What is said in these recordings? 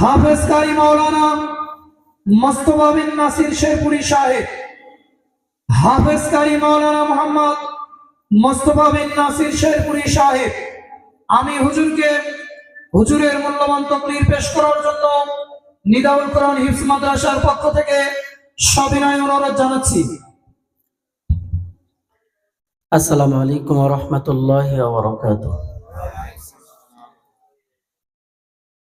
হাফেজ কারি মাওলানা বিন নাসির শেরপুরি সাহেব, হাফেজ কারি মাওলানা মোহাম্মদ মোস্তফা বিন নাসির শেরপুরি সাহেব, আমি হুজুরকে হুজুরের মূল্যবান তকরির পেশ করার জন্য নিদাউল কোরআন হিফজ মাদ্রাসার পক্ষ থেকে সবিনয় অনুরোধ জানাচ্ছি। আসসালামু আলাইকুম রহমতুল্লাহ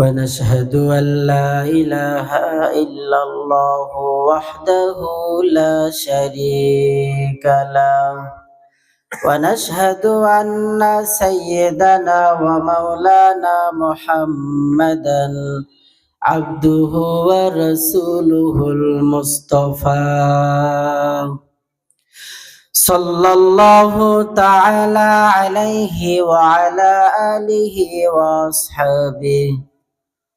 ونشهد أن لا إله إلا الله وحده لا شريك له. ونشهد أن سيدنا ومولانا محمدا عبده ورسوله المصطفى. صلى الله تعالى عليه وعلى آله وأصحابه.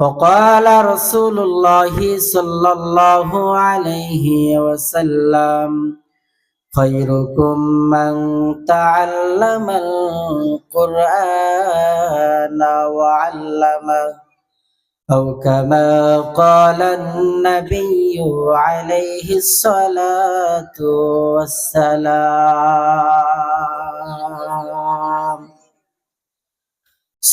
وقال رسول الله صلى الله عليه وسلم خيركم من تعلم القرآن وعلمه أو كما قال النبي عليه الصلاة والسلام.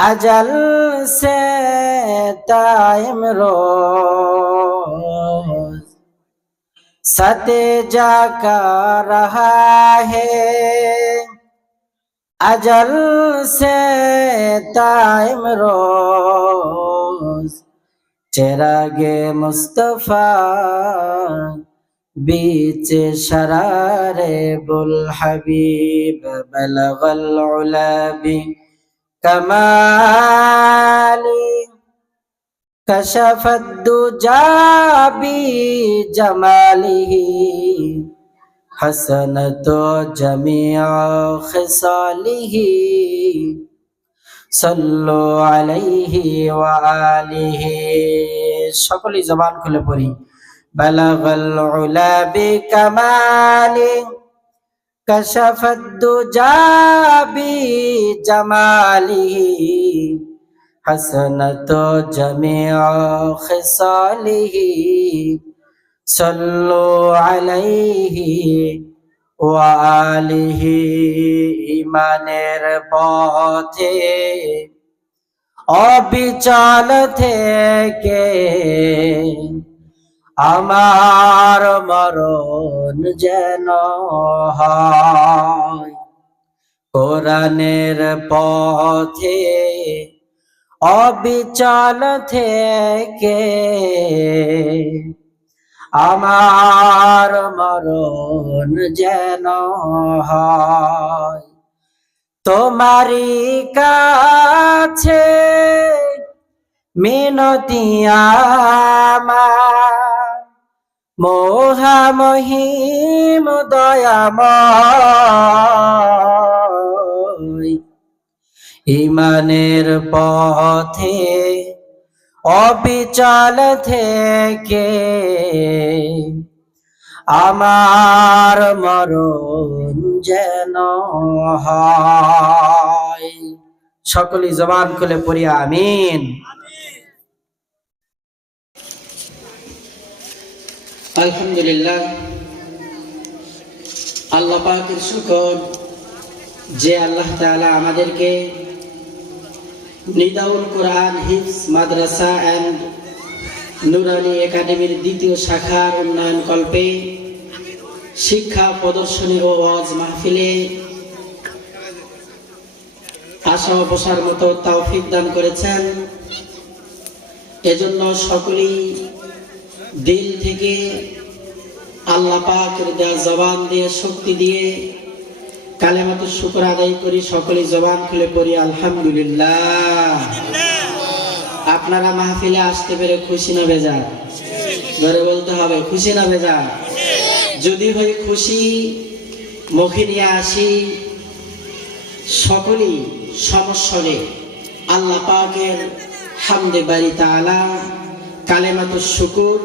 अजल से टाइम रोज सत जाका रहा है अजल से टाइम रोज चेरागे मुस्तफ़ा बीच शरारे बुल हबीब बलगल भी كمال كشف الدجى بجماله حسنة جميع خصاله صلوا عليه وآله. সকলে زبان كل بلغ العلا بكماله كشف الدجى بجماله حسنت جميع خصاله صلوا عليه ওয়ালিহি ইমানের পথে অবিচল থেকে আমার মরণ যেন হয়। কোরআনের পথে অবিচল থেকে আমার মরণ যেন হয়। তোমারই কাছে মিনতি আমার মোহামহিম দয়াময়। ইমানের পথে অবিচল থেকে আমার মরণ যেন হয়। সকলেই জবান খুলে পড়ি, আমিন। আলহামদুলিল্লাহ। আল্লাহ পাকের শুকর, যে আল্লাহ তাআলা আমাদেরকে নিদাউল কোরআন হিফস মাদ্রাসা অ্যান্ড নুরানি একাডেমির দ্বিতীয় শাখার উন্নয়ন কল্পে শিক্ষা প্রদর্শনী ও ওয়াজ মাহফিলে আশা ও বসার মতো তৌফিক দান করেছেন। এজন্য সকলেই দিল থেকে আল্লাহ পাকের দেওয়া জবান দিয়ে শক্তি দিয়ে কালেমাত শুকর আদায় করি সকলে জবান খুলে পড়ি, আলহামদুলিল্লাহ। আপনারা মাহফিলে আসতে পেরে খুশি না বেজার? ধরে বলতে হবে, খুশি না বেজার? যদি হই খুশি, মুখে নিয়ে আসি, সকলেই সমস্বরে আল্লাহ পাকের হামদে বাড়ি তালা কালেমাত শুকুর।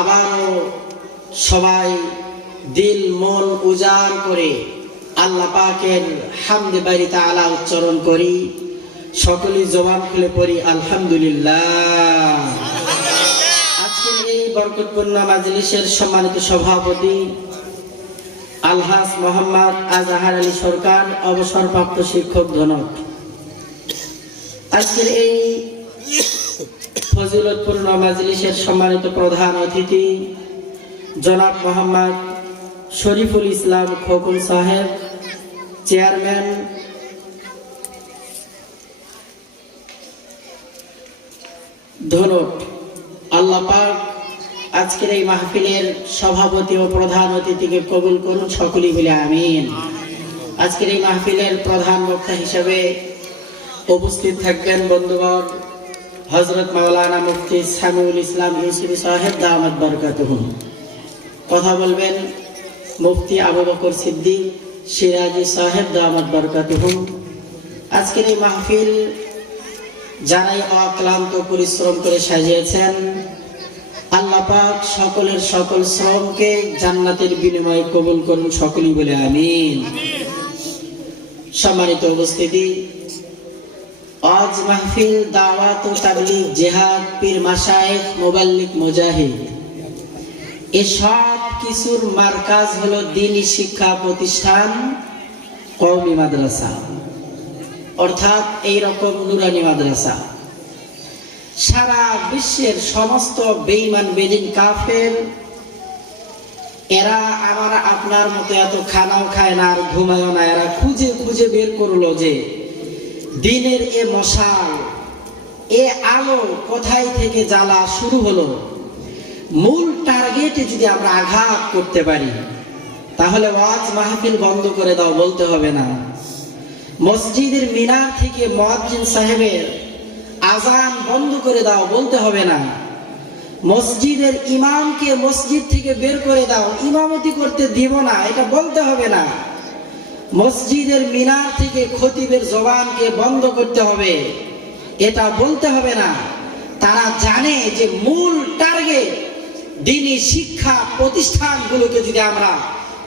আবারও সবাই দিল, মন উজাড় করে আল্লাহ পাকের হামদে বাড়ি তালা উচ্চারণ করি। সকলেই জবান খুলে পড়ি, আলহামদুলিল্লাহ। আজকের এই বরকতপূর্ণ মাজলিসের সম্মানিত সভাপতি আলহাস মোহাম্মদ আজাহার আলী সরকার, অবসরপ্রাপ্ত শিক্ষক ধনক। আজকের এই ফজিলতপূর্ণ মাজলিসের সম্মানিত প্রধান অতিথি, জনাব মোহাম্মদ শরীফুল ইসলাম খোকন সাহেব, চেয়ারম্যান ধনট আল্লাহ পাক আজকের এই মাহফিলের সভাপতি ও প্রধান অতিথিকে কবুল করুন, সকলেই বলে আমিন। আজকের এই মাহফিলের প্রধান বক্তা হিসেবে উপস্থিত থাকবেন বন্ধুগণ হজরত মাওলানা মুফতি সামিউল ইসলাম ইউসুফি সাহেব দামাত বরকাতুহুম কথা বলবেন মুফতি আবু বকর সিদ্দিক সিরাজি সাহেব দামাত বরকাতুহুম আজকের এই মাহফিল যারাই অক্লান্ত পরিশ্রম করে সাজিয়েছেন, আল্লাহ পাক সকলের সকল শ্রমকে জান্নাতের বিনিময়ে কবুল করুন সকলেই বলে আমিন। সম্মানিত উপস্থিতি আজ মাহফিল, দাওয়াত ও তাবলিগ, জেহাদ, পীর মাশায়েখ, মোবাল্লিক, মুজাহিদ। এসব কিছুর মার্কাজ হলো দিনী শিক্ষা প্রতিষ্ঠান, কওমি মাদ্রাসা। অর্থাৎ এই রকম নুরানি মাদ্রাসা। সারা বিশ্বের সমস্ত বেঈমান, বেদিন কাফের, এরা আমার, আপনার মতো এত খানাও খায় না আর ঘুমায় না। এরা খুঁজে খুঁজে বের করল যে দিনের এ মশাল এ আলো কোথায় থেকে জ্বালা শুরু হলো? মূল টার্গেটে যদি আমরা আঘাত করতে পারি, তাহলে ওয়াজ মাহফিল বন্ধ করে দাও, বলতে হবে না। মসজিদের মিনার থেকে মুয়াজ্জিন সাহেবের আজান বন্ধ করে দাও, বলতে হবে না। মসজিদের ইমামকে মসজিদ থেকে বের করে দাও, ইমামতি করতে দিব না, এটা বলতে হবে না। মসজিদের মিনার থেকে খতিবের জবানকে বন্ধ করতে হবে। এটা বলতে হবে না। তারা জানে যে মূল টার্গেট দিনী শিক্ষা প্রতিষ্ঠানগুলোকে যদি আমরা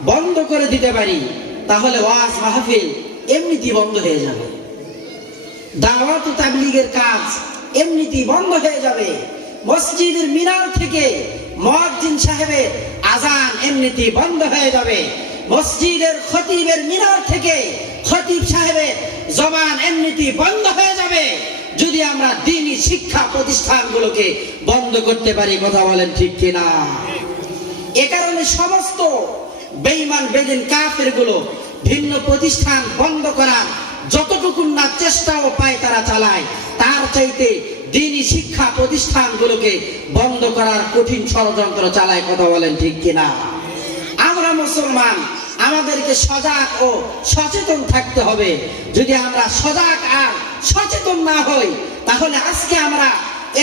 বন্ধ করে দিতে পারি, তাহলে ওয়াজ মাহফিল এমনিতেই বন্ধ হয়ে যাবে। দাওয়াত তাবলিগের কাজ এমনিতেই বন্ধ হয়ে যাবে। মসজিদের মিনার থেকে মুয়াজ্জিন সাহেবের আজান এমনিতেই বন্ধ হয়ে যাবে। মসজিদের খতিবের মিনার থেকে খতিব সাহেবের জবান এমনিতেই বন্ধ হয়ে যাবে। যদি আমরা দিনই শিক্ষা প্রতিষ্ঠানগুলোকে বন্ধ করতে পারি, কথা বলেন ঠিক কিনা? এ কারণে সমস্ত বেঈমান, বেদিন কাফেরগুলো ভিন্ন প্রতিষ্ঠান বন্ধ করার যতটুকু না চেষ্টাও পায় তারা চালায়। তার চাইতে দিনই শিক্ষা প্রতিষ্ঠানগুলোকে বন্ধ করার কঠিন ষড়যন্ত্র চালায়, কথা বলেন ঠিক কিনা? মুসলমান, আমাদেরকে সজাগ ও সচেতন থাকতে হবে। যদি আমরা সজাগ আর সচেতন না হই, তাহলে আজকে আমরা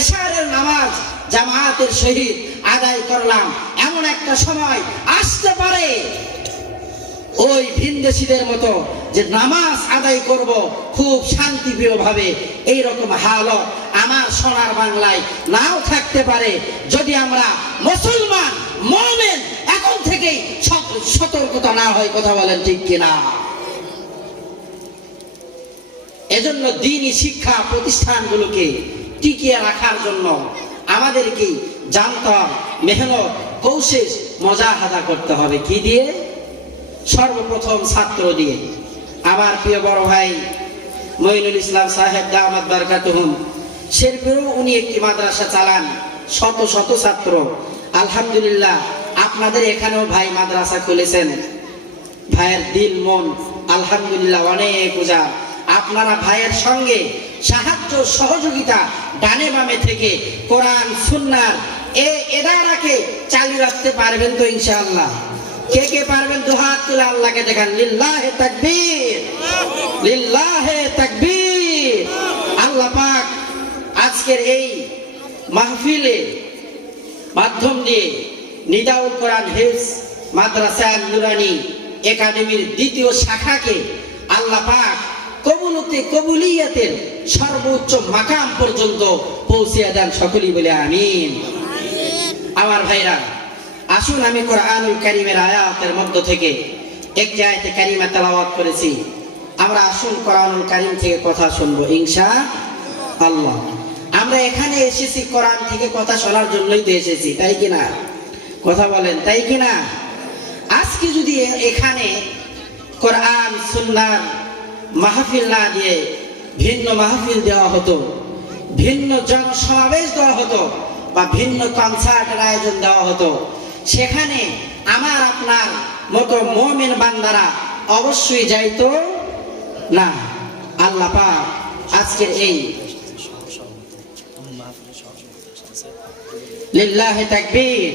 এশারের নামাজ, জামায়াতের সহিত আদায় করলাম। এমন একটা সময় আসতে পারে। ওই ভিনদেশীদের মতো যে নামাজ আদায় করব, খুব শান্তিপ্রিয় ভাবে এইরকম হালত আমার সোনার বাংলায় নাও থাকতে পারে। যদি আমরা মুসলমান সতর্কতা না হয় কথা বলেন ঠিক কিনা? এজন্য দিনই শিক্ষা প্রতিষ্ঠানগুলোকে টিকিয়ে রাখার জন্য আমাদেরকে জানতে মেহনত কৌশেষ মজাহাদা করতে হবে। কি দিয়ে? সর্বপ্রথম ছাত্র দিয়ে। আমার প্রিয় বড় ভাই মঈনুল ইসলাম সাহেব দামাত বারকাতুহুম, শেরপুরেও উনি একটি মাদ্রাসা চালান, শত শত ছাত্র। আলহামদুলিল্লাহ আপনাদের এখানেও ভাই মাদ্রাসা খুলেছেন। ভাইয়ের দিল, মন, আলহামদুলিল্লাহ, অনেক পূজা আপনারা ভাইয়ের সঙ্গে সাহায্য, সহযোগিতা ডানে বামে থেকে কোরআন, সুন্নার এ এদারাকে চালু রাখতে পারবেন তো ইনশাআল্লাহ। কে কে পারবেন? দু হাত তুলে আল্লাহকে দেখান। লিল্লাহে তাকবীর। লিল্লাহে তাকবীর। আল্লাহ পাক আজকের এই মাহফিলে মাধ্যম দিয়ে নিদাউল কোরআন হিফজ মাদ্রাসা নুরানি একাডেমির দ্বিতীয় শাখাকে আল্লাহ পাক কবুলতে কবুলিয়াতের সর্বোচ্চ মাকাম পর্যন্ত পৌঁছে দেন সকলেই বলে আমিন। আমার ভাইরা, আসুন আমি কোরআনুল কারিমের আয়াতের মধ্য থেকে একটি আয়াতে কারিমা তেলাওয়াত করেছি। আমরা আসুন কোরআনুল কারিম থেকে কথা শুনব ইনশা আল্লাহ আমরা এখানে এসেছি কোরআন থেকে কথা শোনার জন্যই তো এসেছি, তাই কিনা কথা বলেন, তাই কিনা আজকে যদি এখানে কোরআন সুন্নার মাহফিল না দিয়ে ভিন্ন মাহফিল দেওয়া হতো, ভিন্ন জনসমাবেশ দেওয়া হতো বা ভিন্ন কনসার্টের আয়োজন দেওয়া হতো, সেখানে আমার, আপনার মতো মমিন বান্দারা অবশ্যই যাইতো না? আল্লাহ পাক আজকের এই লিল্লাহে তাকবীর